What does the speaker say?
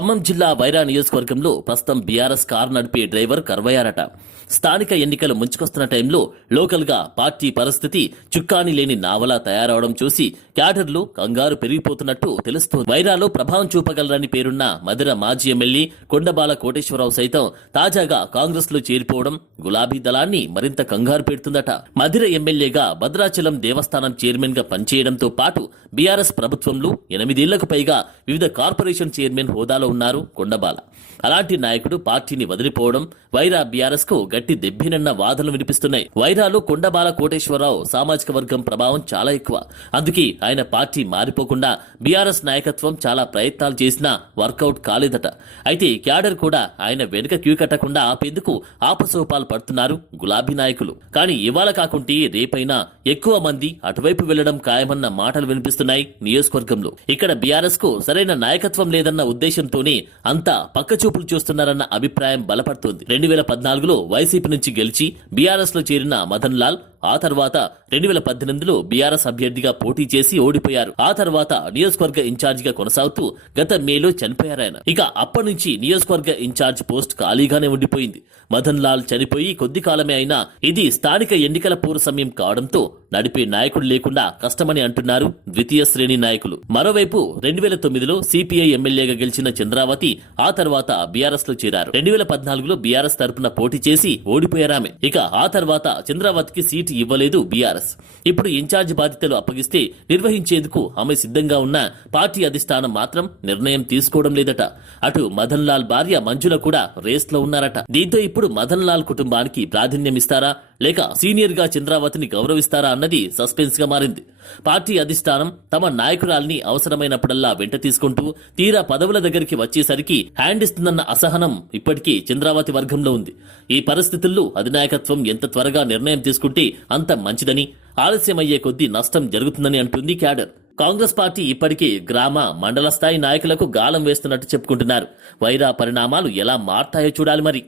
ఖమ్మం జిల్లా వైరా నియోజకవర్గంలో ప్రస్తుతం బీఆర్ఎస్ కారు నడిపే డ్రైవర్ కరువయ్యారట. స్థానిక ఎన్నికలు ముంచుకొస్తున్న టైంలో లోకల్ గా పార్టీ పరిస్థితి చుక్కాని లేని నావలా తయారవడం చూసి క్యాడర్లు కంగారు పెరిగిపోతున్నట్టు తెలుస్తోంది. వైరాలో ప్రభావం చూపగలరని పేరున్న మధిర మాజీ ఎమ్మెల్యే కొండబాల కోటేశ్వరరావు సైతం తాజాగా కాంగ్రెస్ లో చేరిపోవడం గులాబీ దళాన్ని మరింత కంగారు పెడుతుందట. మధిర ఎమ్మెల్యేగా భద్రాచలం దేవస్థానం చైర్మన్ గా పనిచేయడంతో పాటు బీఆర్ఎస్ ప్రభుత్వంలో 8 ఏళ్లకు పైగా వివిధ కార్పొరేషన్ చైర్మన్ హోదాలో ఉన్నారు కొండబాల. అలాంటి నాయకుడు పార్టీని వదిలిపోవడం వైరా బీఆర్ఎస్ కు గట్టి దెబ్బేనన్న వాదనలు వినిపిస్తున్నాయి. వైరాలో కొండబాల కోటేశ్వరరావు సామాజిక వర్గం ప్రభావం చాలా ఎక్కువ. అందుకే ఆయన పార్టీ మారిపోకుండా బీఆర్ఎస్ నాయకత్వం చాలా ప్రయత్నాలు చేసినా వర్కౌట్ కాలేదట. అయితే క్యాడర్ కూడా ఆయన వెనుక క్యూ కట్టకుండా ఆపేందుకు ఆపసోపాలు పడుతున్నారు గులాబీ నాయకులు. కానీ ఇవాళ కాకుంటే రేపైనా ఎక్కువ మంది అటువైపు వెళ్లడం ఖాయమన్న మాటలు వినిపిస్తున్నాయి నియోజకవర్గంలో. ఇక్కడ బీఆర్ఎస్ కు సరైన నాయకత్వం లేదన్న ఉద్దేశంతోనే అంతా పక్కచూపులు చూస్తున్నారన్న అభిప్రాయం బలపడుతోంది. 2014లో వైసీపీ నుంచి గెలిచి బీఆర్ఎస్ లో చేరిన మదన్ లాల్ ఆ తర్వాత 2018లో బీఆర్ఎస్ అభ్యర్థిగా పోటీ చేసి ఓడిపోయారు. ఆ తర్వాత నియోజకవర్గ ఇన్ఛార్జిగా కొనసాగుతూ గత మేలో చనిపోయారాయన. ఇక అప్పటి నుంచి నియోజకవర్గ ఇన్ఛార్జ్ పోస్ట్ ఖాళీగానే ఉండిపోయింది. మదన్ లాల్ చనిపోయి కొద్ది కాలమే అయినా ఇది స్థానిక ఎన్నికల పూర్వ సమయం కావడంతో నడిపే నాయకుడు లేకుండా కష్టమని అంటున్నారు ద్వితీయ శ్రేణి నాయకులు. మరోవైపు 2009లో సిపిఐ ఎమ్మెల్యేగా గెలిచిన చంద్రావతి ఆ తర్వాత బీఆర్ఎస్ లో చేరారు. 2014లో బీఆర్ఎస్ తరపున పోటీ చేసి ఓడిపోయారామె. ఇక ఆ తర్వాత చంద్రావతికి సీటు ఇవ్వలేదు బీఆర్ఎస్. ఇప్పుడు ఇన్ఛార్జ్ బాధ్యతలు అప్పగిస్తే నిర్వహించేందుకు ఆమె సిద్ధంగా ఉన్న పార్టీ అధిష్టానం మాత్రం నిర్ణయం తీసుకోవడం లేదట. అటు మదన్ లాల్ భార్య మంజుల కూడా రేస్ లో ఉన్నారట. దీంతో ఇప్పుడు మదన్ లాల్ కుటుంబానికి ప్రాధాన్యం ఇస్తారా లేక సీనియర్ గా చంద్రావతిని గౌరవిస్తారా అన్నది సస్పెన్స్ గా మారింది. పార్టీ అధిష్టానం తమ నాయకురాల్ని అవసరమైనప్పుడల్లా వెంట తీసుకుంటూ తీరా పదవుల దగ్గరికి వచ్చేసరికి హ్యాండ్ ఇస్తుందన్న అసహనం ఇప్పటికీ చంద్రావతి వర్గంలో ఉంది. ఈ పరిస్థితుల్లో అధినాయకత్వం ఎంత త్వరగా నిర్ణయం తీసుకుంటే అంత మంచిదని, ఆలస్యమయ్యే కొద్దీ నష్టం జరుగుతుందని అంటుంది క్యాడర్. కాంగ్రెస్ పార్టీ ఇప్పటికే గ్రామ మండల స్థాయి నాయకులకు గాలం వేస్తున్నట్టు చెప్పుకుంటున్నారు. వైరా పరిణామాలు ఎలా మారతాయో చూడాలి మరి.